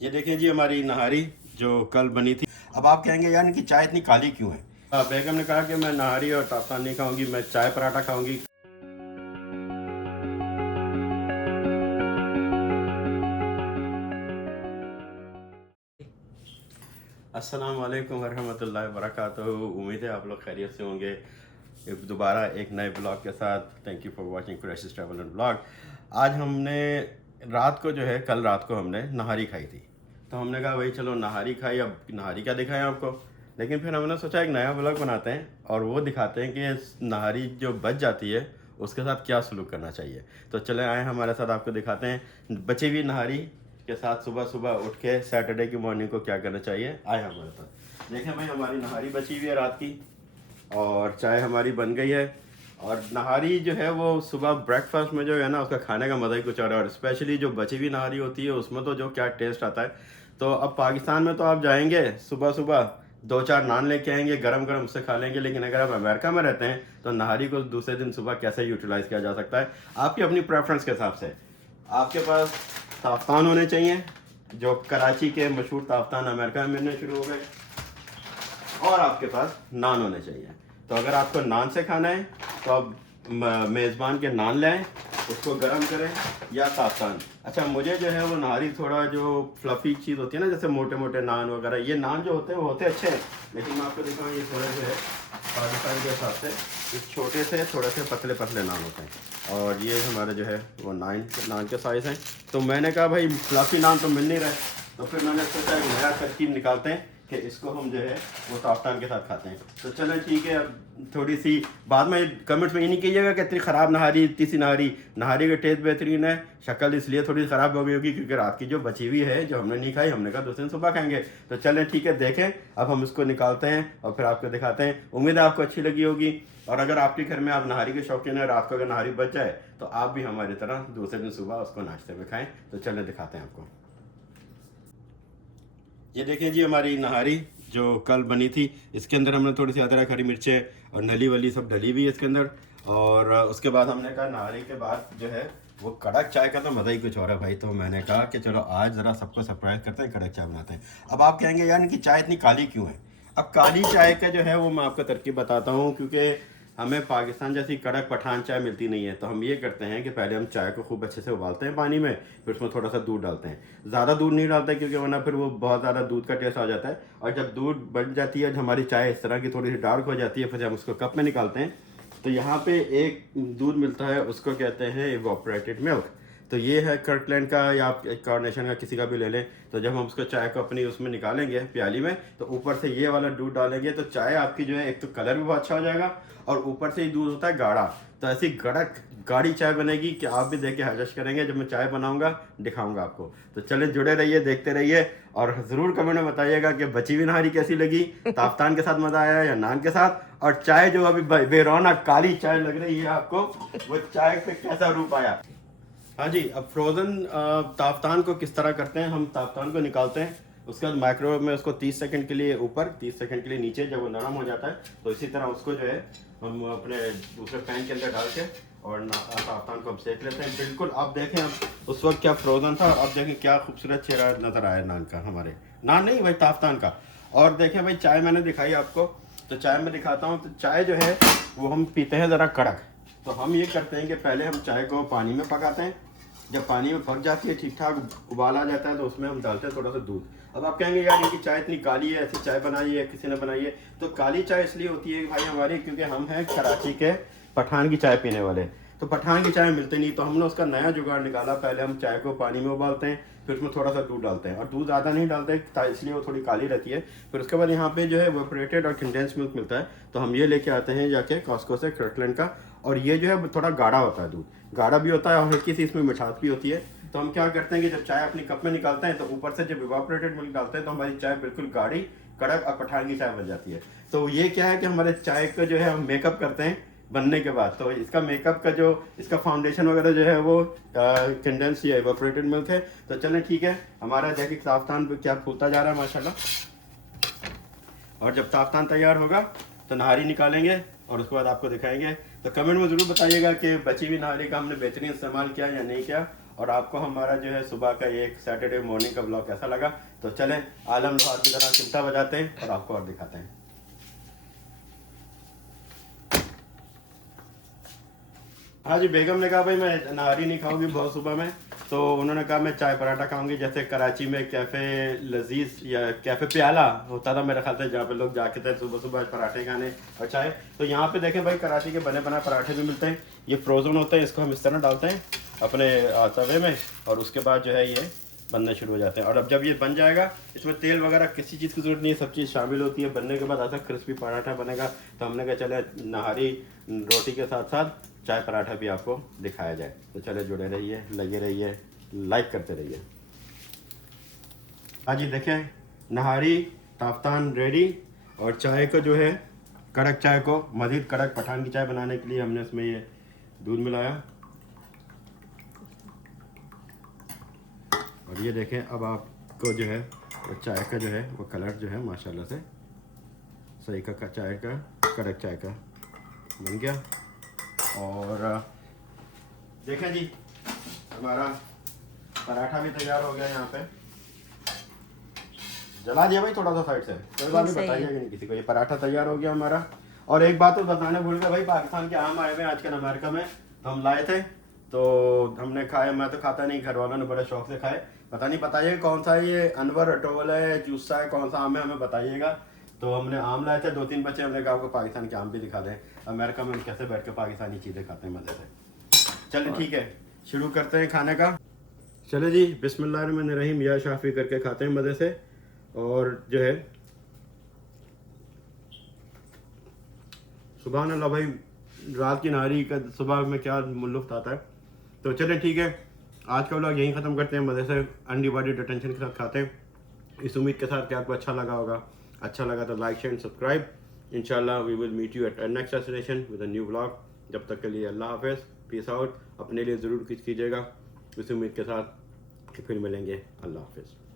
ये देखें जी हमारी नहारी जो कल बनी थी। अब आप कहेंगे यार इनकी चाय इतनी काली क्यों है। बेगम ने कहा कि मैं नहारी और ताफ्तान नहीं खाऊंगी, मैं चाय पराठा खाऊंगी। अस्सलाम वालेकुम वरहमतुल्लाहि वबरकातुहू। उम्मीद है आप लोग खैरियत से होंगे। दोबारा एक नए ब्लॉग के साथ thank you for watching Qureshi travel and blog. आज हमने रात को जो है कल रात को हमने नहारी खाई थी, तो हमने कहा भाई चलो नहारी खाई, अब नहारी क्या दिखाएं आपको। लेकिन फिर हमने सोचा एक नया ब्लॉग बनाते हैं और वो दिखाते हैं कि नहारी जो बच जाती है उसके साथ क्या सलूक करना चाहिए। तो चले आए हमारे साथ, आपको दिखाते हैं बची हुई नहारी के साथ सुबह सुबह उठ के सैटरडे की मॉर्निंग को क्या करना चाहिए। आए हमारे साथ देखें भाई, हमारी नहारी बची हुई है रात की और चाय हमारी बन गई है। और नहारी जो है वो सुबह ब्रेकफास्ट में जो है ना, उसका खाने का मज़ा ही कुछ और है। और स्पेशली जो बची हुई नहारी होती है उसमें तो जो क्या टेस्ट आता है। तो अब पाकिस्तान में तो आप जाएंगे सुबह सुबह दो चार नान लेके आएंगे, गरम गरम उससे खा लेंगे। लेकिन अगर आप अमेरिका में रहते हैं तो नहारी को दूसरे दिन सुबह कैसे यूटिलाइज़ किया जा सकता है आपकी अपनी प्रेफरेंस के हिसाब से। आपके पास ताफ्तान होने चाहिए, जो कराची के मशहूर ताफ्तान अमेरिका में मिलने शुरू हो गए, और आपके पास नान होने चाहिए। तो अगर आपको नान से खाना है तो आप मेज़बान के नान लें, उसको गर्म करें, या ताफ्तान। अच्छा, मुझे जो है वो नहारी थोड़ा जो फ्लफ़ी चीज़ होती है ना, जैसे मोटे मोटे नान वगैरह, ये नान जो होते हैं वो होते अच्छे हैं, लेकिन मैं आपको दिखाऊँ ये थोड़े जो है पाकिस्तान के हिसाब से इस छोटे से थोड़े से पतले पतले नान होते हैं। और ये हमारे जो है वो नान के साइज़ हैं। तो मैंने कहा भाई फ्लफ़ी नान तो मिल नहीं रहे, तो फिर मैंने सोचा एक नया तरकीब निकालते हैं कि इसको हम जो है वो ताफ्तान के साथ खाते हैं। तो चलें ठीक है। अब थोड़ी सी बाद में कमेंट्स में ये नहीं कीजिएगा कि इतनी ख़राब नहारी, इतनी सी नहारी। नहारी का टेस्ट बेहतरीन है, शक्ल इसलिए थोड़ी ख़राब हो गई होगी क्योंकि रात की जो बची हुई है, जो हमने नहीं खाई, हमने कहा दूसरे दिन सुबह खाएंगे। तो चलें ठीक है, देखें अब हम इसको निकालते हैं और फिर आपको दिखाते हैं। उम्मीद है आपको अच्छी लगी होगी। और अगर आपके घर में आप नहारी के शौकीन है, रात को अगर नहारी बच जाए तो आप भी हमारी तरह दूसरे दिन सुबह उसको नाश्ते में खाएँ। तो चलें दिखाते हैं आपको। ये देखें जी हमारी नहारी जो कल बनी थी, इसके अंदर हमने थोड़ी सी अदरक, हरी मिर्चें और नली वली सब डली हुई है इसके अंदर। और उसके बाद हमने कहा नहारी के बाद जो है वो कड़क चाय का तो मज़ा ही कुछ और है भाई। तो मैंने कहा कि चलो आज ज़रा सबको सरप्राइज़ करते हैं, कड़क चाय बनाते हैं। अब आप कहेंगे यार इनकी चाय इतनी काली क्यों है। अब काली चाय का जो है वो मैं आपको तरकीब बताता हूँ, क्योंकि हमें पाकिस्तान जैसी कड़क पठान चाय मिलती नहीं है। तो हम ये करते हैं कि पहले हम चाय को खूब अच्छे से उबालते हैं पानी में, फिर उसमें थोड़ा सा दूध डालते हैं। ज़्यादा दूध नहीं डालते क्योंकि वरना फिर वो बहुत ज़्यादा दूध का टेस्ट आ जाता है। और जब दूध बन जाती है, हमारी चाय इस तरह की थोड़ी सी डार्क हो जाती है, फिर हम उसको कप में निकालते हैं। तो यहाँ पे एक दूध मिलता है, उसको कहते हैं इवोपरेटेड मिल्क। तो ये है कर्टलैंड का या आप कार्नेशन का किसी का भी ले लें। तो जब हम उसको चाय को अपनी उसमें निकालेंगे प्याली में, तो ऊपर से ये वाला दूध डालेंगे तो चाय आपकी जो है एक तो कलर भी बहुत अच्छा हो जाएगा, और ऊपर से ही दूध होता है गाढ़ा। तो ऐसी कड़क गाढ़ी चाय बनेगी कि आप भी देख के हजश करेंगे। जब मैं चाय बनाऊंगा दिखाऊंगा आपको। तो चले जुड़े रहिए, देखते रहिए, और ज़रूर कमेंट में बताइएगा कि बची हुई नहारी कैसी लगी, ताफ्तान के साथ मज़ा आया या नान के साथ। और चाय जो अभी बेरौनक काली चाय लग रही है आपको, वो चाय पे कैसा रूप आया। हाँ जी, अब फ्रोज़न ताफ्तान को किस तरह करते हैं। हम ताफ्तान को निकालते हैं, उसके बाद माइक्रोवेव में उसको 30 सेकंड के लिए ऊपर, 30 सेकंड के लिए नीचे, जब वो नरम हो जाता है तो इसी तरह उसको जो है हम अपने दूसरे पैन के अंदर डाल के और ताफ्तान को हम सेक लेते हैं। बिल्कुल आप देखें, अब उस वक्त क्या फ्रोज़न था, अब देखें क्या खूबसूरत चेहरा नज़र आया नान का, हमारे नान नहीं भाई ताफ्तान का। और देखें भाई चाय मैंने दिखाई आपको, तो चाय में दिखाता हूँ। तो चाय जो है वो हम पीते हैं ज़रा कड़क। तो हम ये करते हैं कि पहले हम चाय को पानी में पकाते हैं। जब पानी में पक जाती है, ठीक ठाक उबाल आ जाता है, तो उसमें हम डालते हैं थोड़ा सा दूध। अब आप कहेंगे यार इनकी चाय इतनी काली है, ऐसी चाय बनाई है किसी ने बनाई है। तो काली चाय इसलिए होती है भाई हमारी, क्योंकि हम हैं कराची के पठान की चाय पीने वाले। तो पठान की चाय मिलती नहीं, तो हमने उसका नया जुगाड़ निकाला। पहले हम चाय को पानी में उबालते हैं, फिर उसमें थोड़ा सा दूध डालते हैं, और दूध ज़्यादा नहीं डालते इसलिए वो थोड़ी काली रहती है। फिर उसके बाद यहाँ पे जो है इवेपोरेटेड और कंडेंस मिल्क मिलता है, तो हम ये लेके आते हैं जाके कॉस्को से, कर्टलैंड का। और ये जो है थोड़ा गाढ़ा होता है, दूध गाढ़ा भी होता है और हल्की सी इसमें मिठास भी होती है। तो हम क्या करते हैं कि जब चाय अपनी कप में निकालते हैं तो ऊपर से जब इवेपोरेटेड मिल्क डालते हैं तो हमारी चाय बिल्कुल गाढ़ी, कड़क और पठान की चाय बन जाती है। तो ये क्या है कि हमारे चाय को जो है हम मेकअप करते हैं बनने के बाद। तो इसका मेकअप का जो इसका फाउंडेशन वगैरह जो है वो कंडेंस या इवेपोरेटेड मिल्क है। तो चलें ठीक है, हमारा देखिए ताफ्तान क्या फूलता जा रहा है माशाल्लाह। और जब ताफ्तान तैयार होगा तो नहारी निकालेंगे और उसके बाद आपको दिखाएंगे। तो कमेंट में ज़रूर बताइएगा कि बची हुई नहारी का हमने बेहतरीन इस्तेमाल किया या नहीं किया। और आपको हमारा जो है सुबह का एक सैटरडे मॉर्निंग का ब्लॉग कैसा लगा। तो चलें आलम लोहार की तरह चिमटा बजाते हैं और आपको और दिखाते हैं। हाँ जी, बेगम ने कहा भाई मैं नारी नहीं खाऊंगी बहुत सुबह में, तो उन्होंने कहा मैं चाय पराठा खाऊंगी। जैसे कराची में कैफ़े लजीज या कैफ़े प्याला होता था मेरे ख्याल से, जहाँ पे लोग जाके थे सुबह सुबह पराठे खाने और चाय। तो यहाँ पे देखें भाई कराची के बने बनाए पराठे भी मिलते हैं। ये फ्रोज़न होते हैं, इसको हम इस तरह डालते हैं अपने तवे में और उसके बाद जो है ये बनने शुरू हो जाते हैं। और अब जब ये बन जाएगा, इसमें तेल वगैरह किसी चीज़ की ज़रूरत नहीं है, सब चीज़ शामिल होती है। बनने के बाद ऐसा क्रिस्पी पराठा बनेगा। तो हमने कहा चले नहारी रोटी के साथ साथ चाय पराठा भी आपको दिखाया जाए। तो चले जुड़े रहिए, लगे रहिए, लाइक करते रहिए। हाँ जी देखें, नहारी ताफ्तान रेडी। और चाय को जो है कड़क चाय को मज़ीद कड़क पठान की चाय बनाने के लिए हमने इसमें ये दूध मिलाया। और ये देखें, अब आपको जो है वो चाय का जो है वो कलर जो है माशाल्लाह से सही का चाय का कड़क चाय का बन गया। और देखें जी, हमारा पराठा भी तैयार हो गया। यहाँ पे जला दिया भाई थोड़ा सा साइड से, कोई बात नहीं, बताइएगा नहीं किसी को। ये पराठा तैयार हो गया हमारा। और एक बात तो बताना भूल गया भाई, पाकिस्तान के आम आए हुए हैं आजकल अमेरिका में, तो हम लाए थे, तो हमने खाए। मैं तो खाता नहीं, घर वालों ने बड़े शौक से खाए। पता नहीं, बताइए कौन सा ये अनवर अटोवल है, जूसा है, कौन सा आम है, हमें बताइएगा। तो हमने आम लाए थे 2-3 बच्चे, हमने कहा आपको पाकिस्तान के आम भी दिखा दें। अमेरिका में हम कैसे बैठ के पाकिस्तानी चीज़ें खाते हैं मज़े से। चलिए ठीक है, शुरू करते हैं खाने का। चले जी, बिस्मिल्लाहिर्रहमानिर्रहीम, या शाफी करके खाते हैं मज़े से। और जो है सुभान अल्लाह भाई, रात की नारी का सुबह में क्या लुत्फ़ आता है। तो चले ठीक है, आज का व्लॉग यहीं ख़त्म करते हैं। मज़े से अनडिवाइडेड अटेंशन के साथ खाते हैं, इस उम्मीद के साथ कि आपको अच्छा लगा होगा। अच्छा लगा तो लाइक शेयर सब्सक्राइब। इंशाल्लाह we will meet you at next destination with a new vlog. जब तक के लिए अल्लाह हाफ़िज़, पीस आउट। अपने लिए ज़रूर कुछ कीजिएगा इस उम्मीद के साथ कि फिर मिलेंगे। अल्लाह हाफ़िज़।